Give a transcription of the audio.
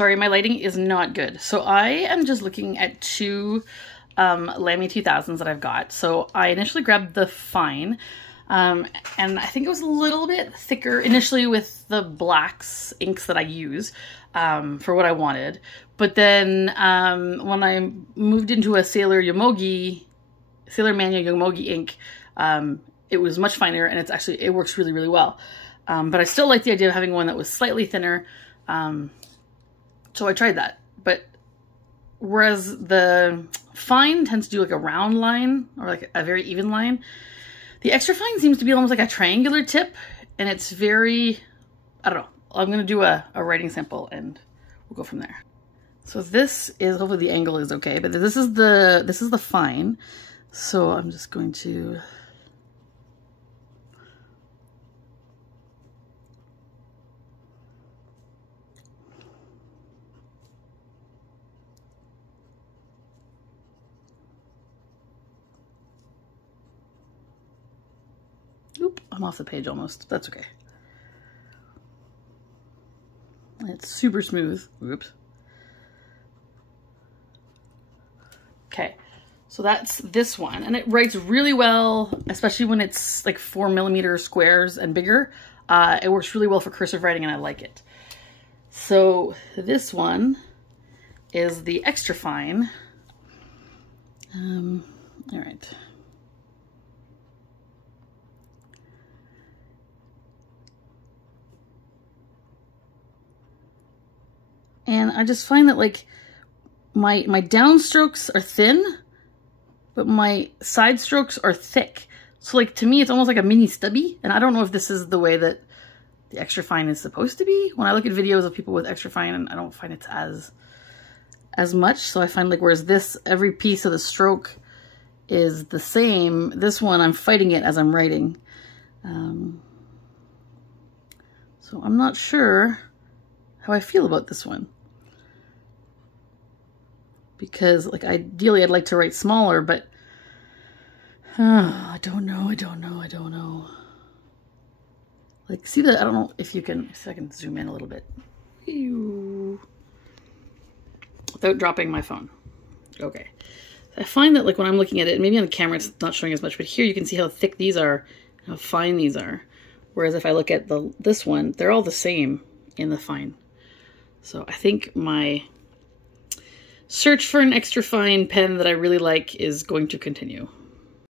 Sorry, my lighting is not good. So I am just looking at two Lamy 2000s that I've got. So I initially grabbed the fine, and I think it was a little bit thicker initially with the blacks inks that I use for what I wanted. But then when I moved into a Sailor Mania Yomogi ink, it was much finer, and it works really, really well. But I still like the idea of having one that was slightly thinner. So I tried that, but whereas the fine tends to do like a round line or like a very even line, the extra fine seems to be almost like a triangular tip, and it's very, I don't know. I'm going to do a writing sample and we'll go from there. So this is, hopefully the angle is okay, but this is the fine. So I'm just going to oop, I'm off the page almost. That's okay. It's super smooth. Whoops. Okay, so that's this one, and it writes really well, especially when it's like 4mm squares and bigger. It works really well for cursive writing, and I like it. So this one is the extra fine. All right. And I just find that like my downstrokes are thin, but my side strokes are thick. So like to me, it's almost like a mini stubby. And I don't know if this is the way that the extra fine is supposed to be. When I look at videos of people with extra fine, I don't find it's as much. So I find like, whereas this, every piece of the stroke is the same, this one, I'm fighting it as I'm writing. So I'm not sure how I feel about this one. Because like ideally I'd like to write smaller, but I don't know. Like, see that? I don't know if you can, if I can zoom in a little bit. Without dropping my phone. Okay. I find that like when I'm looking at it, maybe on the camera it's not showing as much, but here you can see how thick these are, how fine these are. Whereas if I look at this one, they're all the same in the fine. So I think my search for an extra fine pen that I really like is going to continue.